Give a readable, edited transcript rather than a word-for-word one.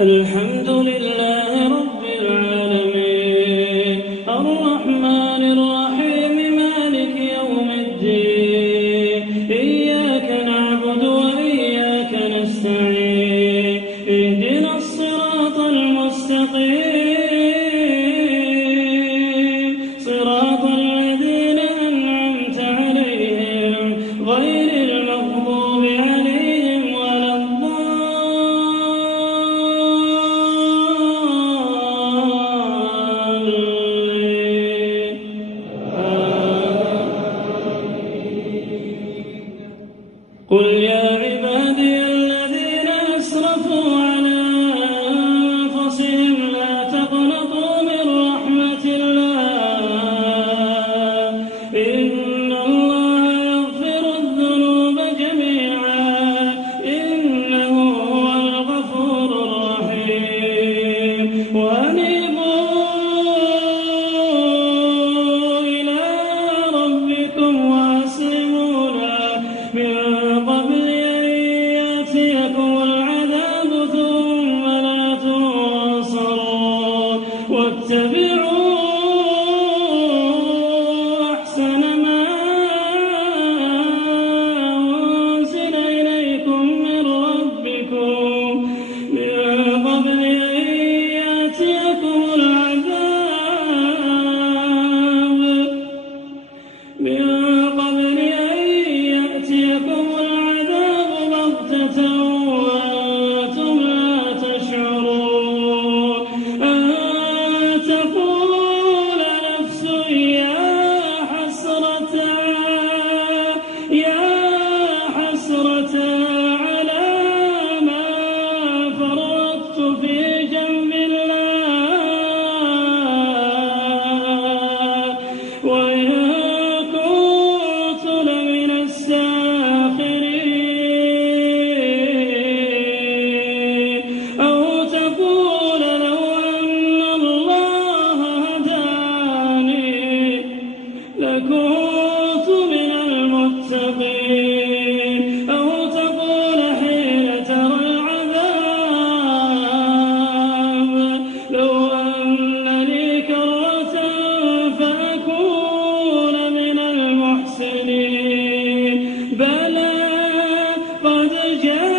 الحمد لله رب العالمين الرحمن الرحيم مالك يوم الدين إياك نعبد وإياك نستعين اهدنا الصراط المستقيم صراط الذين أنعمت عليهم غير المغضوب عليهم ولا قل يا عبادي الذين أسرفوا على أنفسهم لا تقنطوا من رحمة الله إن الله يغفر الذنوب جميعا إنه هو الغفور الرحيم وأنيبوا إلى ربكم وأسلموا له من قبل أن يأتيكم العذاب ثم لا تنصرون واتبعوا أحسن ما أنزل إليكم من ربكم من قبل أن يأتيكم العذاب بغتة وأنتم لا تشعرون أن تقول نفس يا حسرة على ما فرطت في جنب الله وإن كنت لمن الساخرين أو تقول لو أن الله هداني لكنت من المتقين أو تقول حين ترى العذاب لو أن لي كرة فأكون من المحسنين بلى قد جاء